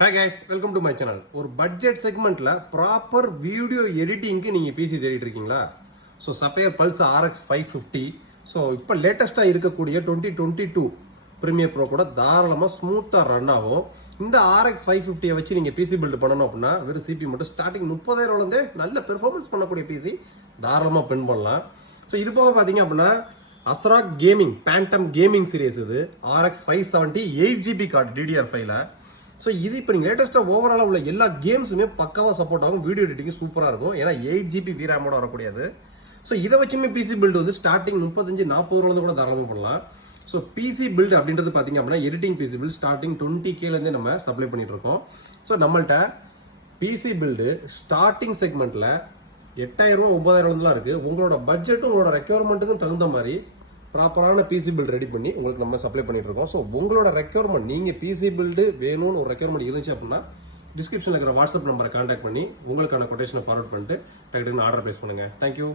Hi guys, welcome to my channel. ஒரு budget செக்மெண்ட்ல proper video எடிட்டிங்க்கு நீங்க பிசி தேடிட்டு இருக்கீங்களா? So sapphire pulse RX 550. So இப்போ லேட்டஸ்டாக இருக்கக்கூடிய 2022 ப்ரீமியர் ப்ரோ கூட தாராளமாக ஸ்மூத்தாக ரன் ஆகும். இந்த RX 550 வச்சு நீங்கள் பிசி பில்டு பண்ணணும் அப்படின்னா வெறும் சிபி மட்டும் ஸ்டார்டிங் 30,000 நல்ல பெர்ஃபார்மன்ஸ் பண்ணக்கூடிய பிசி தாராளமாக பின் பண்ணலாம். ஸோ இது போக பார்த்தீங்க அப்படின்னா அஸ்ராக் கேமிங் பேண்டம் கேமிங் சீரிஸ் இது RX 570 8GB கார்டு DDR5ல. ஸோ இது இப்போ நீங்கள் லேட்டஸ்ட்டாக ஓவராலாக உள்ள எல்லா கேம்ஸுமே பக்காவாக சப்போர்ட் ஆகும். வீடியோ எடிட்டிங் சூப்பராக இருக்கும். ஏன்னா 8GB VRAMோட வரக்கூடியது. ஸோ இதை வச்சுமே பிசி பில்டு வந்து ஸ்டார்டிங் 35-40 கூட தாராளமாக பண்ணலாம். ஸோ பிசி பில்டு அப்படின்றது பார்த்தீங்க அப்படின்னா எடிட்டிங் பிசி பில்டு ஸ்டார்டிங் 20Kலேருந்தே நம்ம சப்ளை பண்ணிட்டு இருக்கோம். ஸோ நம்மள்ட்ட பிசி பில்டு ஸ்டார்டிங் செக்மெண்ட்டில் 8,000 9,000 இருக்குது. உங்களோட பட்ஜெட்டும் உங்களோட ரெக்யர்மெண்ட்டுக்கும் தகுந்த மாதிரி ப்ராப்பரான பிசி பில்டு ரெடி பண்ணி உங்களுக்கு நம்ம சப்ளை பண்ணிட்டு இருக்கோம். ஸோ உங்களோட ரெக்யர்மெண்ட் நீங்கள் பிசி பில்டு வேணும்னு ஒரு ரெக்யர்மெண்ட் இருந்துச்சு அப்படின்னா டிஸ்கிரிப்ஷனில் இருக்கிற வாட்ஸ்அப் நம்பரை கான்டாக்ட் பண்ணி உங்களுக்கான கொட்டேஷனை ஃபார்வர்ட் பண்ணிட்டு டக்குன்னு ஆர்டர் பிளேஸ் பண்ணுங்கள். தேங்க்யூ.